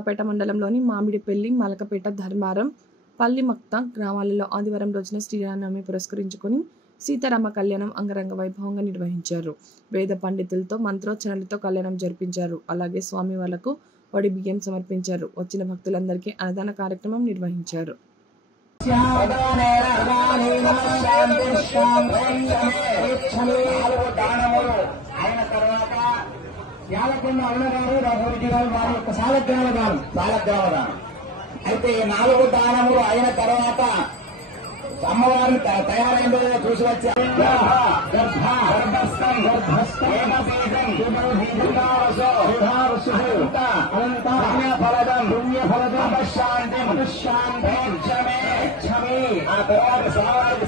నరసరావుపేట మండలంలోని మామిడిపల్లి, మలకపేట, ధర్మారం, పల్లిమక్త గ్రామాలలో ఆదివారం రోజున శ్రీరామనవమి పురస్కరించుకొని సీతారామ కళ్యాణం అంగరంగ వైభవంగా నిర్వహించారు. వేద పండితులతో మంత్రోచ్చరణలతో కళ్యాణం జరిపించారు. అలాగే స్వామి వాళ్లకు వడి బియ్యం సమర్పించారు. వచ్చిన భక్తులందరికీ అన్నదాన కార్యక్రమం నిర్వహించారు. అయితే 4 దానములు అయిన తర్వాత అమ్మవారిని తయారైందో చూసి వచ్చారు. పుణ్యఫలదం శాంతి మనుష్యాంతి ఆ తర్వాత స్వామివారికి